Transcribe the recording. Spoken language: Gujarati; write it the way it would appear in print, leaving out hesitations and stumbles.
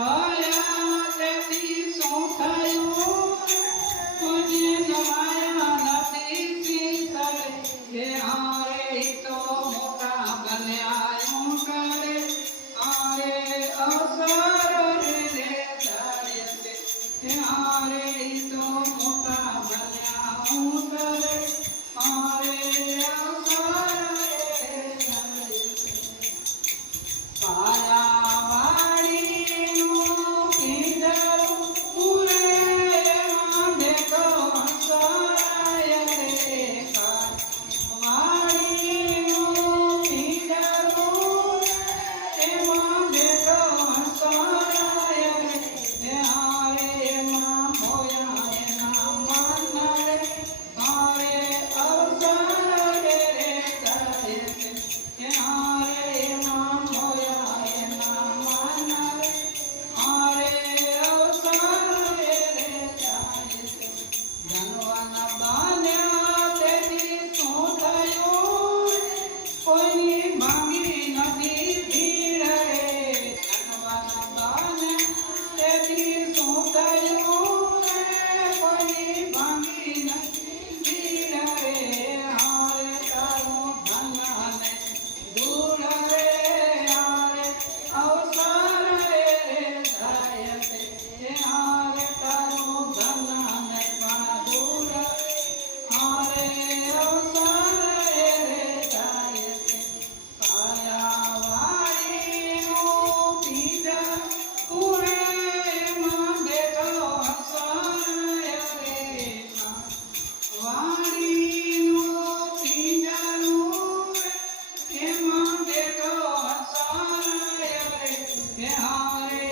ભયા તેથી શું થયું કોઈને નવાયા નથી શીતળે કે હારે તો મોટા બન્યા યું કરે હારે અવસર રે જાય છે કે હારે તો મોટા બન્યા હું કરે હારે અવસર રે જાય છે પાયાવાળીનું કીધું પૂરે માંડે તો હંસાય રે વાળીનું કીધું એમાં બેઠો હંસાય રે હારે એમાં મોયા એના મન રે હારે અવસર રે જાય છે હારે એમાં મોયા એના મન રે હારે અવસર રે જાય છે જનવાના બાન્યા તેથી શું થયું કોઈની ભાંગી નથી ભીડ રે જનવાના બાન્યા તેથી શું થયું કોઈની ભાંગી નથી ભીડ રે હારે તારું ધનને દૂર રે હારે અવસર રે જાય છે હારે તારું ધનને પણ દૂર હારે અવસર રે જાય છે કાયાવાળીનું પીડા પૂરે માંડે તો હંસાય રે વાળીનું પીડાનું એમાં બેઠો હંસાય રે હારે